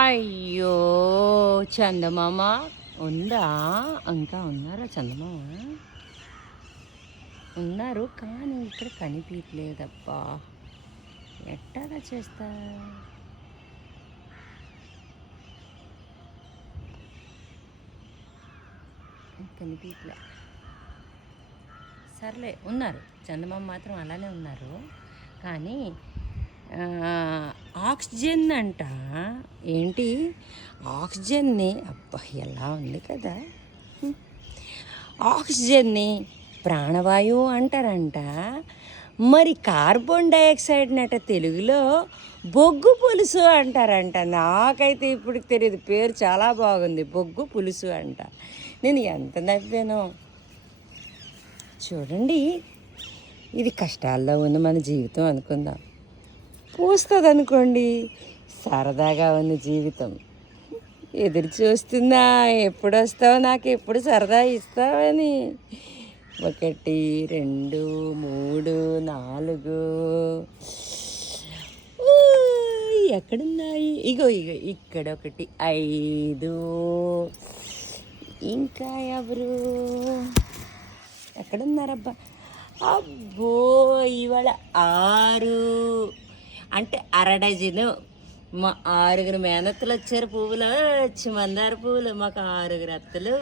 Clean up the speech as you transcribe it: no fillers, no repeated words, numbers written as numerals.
అయ్యో! చందమామ ఉందా? ఇంకా ఉన్నారా చందమామ? ఉన్నారు కానీ ఇక్కడ కనిపియట్లేదబ్బా! ఎట్టాగా చేస్తా? కనిపియట్లే. సర్లే ఉన్నారు. చందమామ మాత్రం అలానే ఉన్నారు. కానీ ఆక్సిజన్ అంట. ఏంటి ఆక్సిజన్ని అబ్బా! ఎలా ఉంది కదా! ఆక్సిజన్ని ప్రాణవాయువు అంటారంట. మరి కార్బన్ డైఆక్సైడ్నట తెలుగులో బొగ్గు పులుసు అంటారంట. నాకైతే ఇప్పుడు తెలియదు. పేరు చాలా బాగుంది. బొగ్గు పులుసు అంట. నేను ఎంత నవ్వానో చూడండి. ఇది కష్టాల్లో ఉన్న మన జీవితం అనుకుందాం. పూస్తుంది అనుకోండి, సరదాగా ఉన్న జీవితం. ఎదురు చూస్తున్నా ఎప్పుడు వస్తావు, నాకు ఎప్పుడు సరదా ఇస్తావని. 1 2 3 4 ఎక్కడున్నాయి? ఇగో ఇగో ఇక్కడ 1 5. ఇంకా ఎవరు ఎక్కడున్నారబ్బా? అబ్బో ఇవాళ 6 అంటే అరడజను. మా 6 మేనత్తలు వచ్చారు. పువ్వులు వచ్చి మందార పువ్వులు. మాకు 6 అత్తలు.